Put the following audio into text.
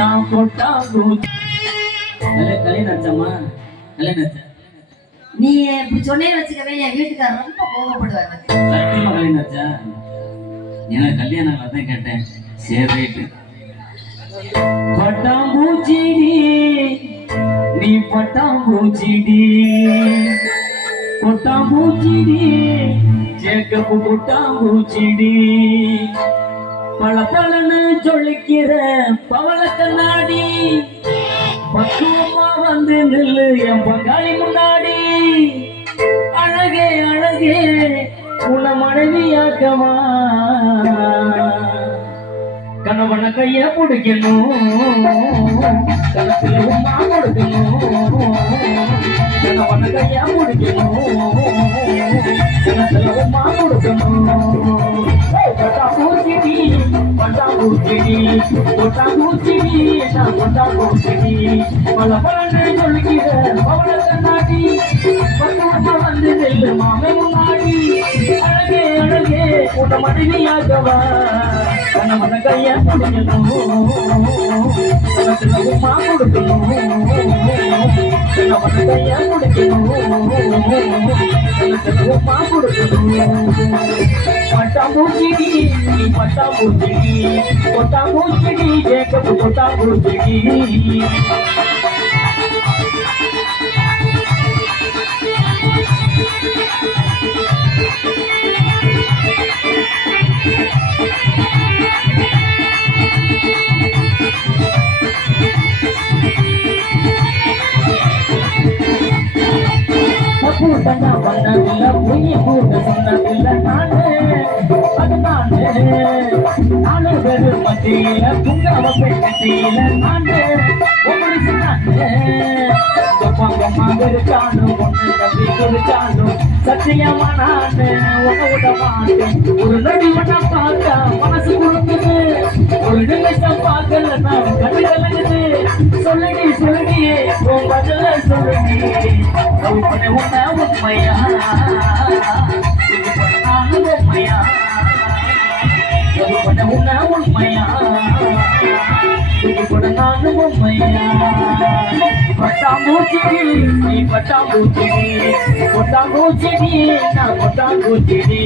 நான் கொட்டாம்பூச்சி கலை கலை நச்சம்மா கலை நச்ச நீ இப்படி சொன்னேன்னு வச்சுக்கவே என் வீட்டுக்காரர் ரொம்ப கோவப்படுவார் சத்தியமா கலை நச்சா எனக்கு கல்யாணம் தான் கேட்டேன். சரி ரைட்டு பட்டாம்பூச்சிடி நீ பட்டாம்பூச்சிடி கொட்டாம்பூச்சிடி சேக்கப்பு கொட்டாம்பூச்சிடி பல பலன்னு சொல்லிக்கிற பவள கண்ணாடி. பக்குவமா வந்து நில்லு என் பங்காளி முன்னாடி. அழகே அழகே உன்னை மனைவியாக்கவா? கணவன கைய பிடிக்கணும். கணத்துல உமா கொடுக்கணும். கணவன கைய பிடிக்கணும். கணத்துல உமா கொடுக்கணும். பட்டாம்பூச்சிடி பட்டாம்பூச்சிடி நான் பட்டாம்பூச்சிடி பல பலனை சொல்கிற பவள கண்ணாடி பக்குவமா வந்து செல்லும் மாமே முன்னாடி. அழகே அழகே உன்னை மனைவியாகவா கணவன கையா பிடிக்கணும் கணத்துல கொடுக்கணும் கணவன உமா கொடுக்கணும். பட்டாம்பூச்சிடி பட்டாம்பூச்சிடி கொட்டாம்பூச்சிடி ஜேக்கப் கொட்டாம்பூச்சிடி கூட்டனா பண்ணதில்ல பொய் கூட்ட சொன்னதில்ல நானே அது நானே நாலு பேரு மத்தியில புங்காவ பெட்டியில நானே உங்களுக்கு நானே. இருக்கானு ஒண்ணு தம்பி இருக்கானு சத்தியமா நானு உன்னை விட மாட்டேன். ஒரு நடி பார்த்தா மனசு கொடுக்குது ஒரு நிமிஷம் பார்க்கல நான் கண்டு கலங்குது சொல்லுடி சொல்லுடி உன் பதில சொல்லுடி. உன்னை உன்னை உண்மையா நானும் உண்மையா உன்னை உன்னை உண்மையா கூட நானும் உண்மையா பட்டாம்பூச்சிடி நீ பட்டாம்பூச்சிடி கொட்டாம்பூச்சிடி நான் கொட்டாம்பூச்சிடி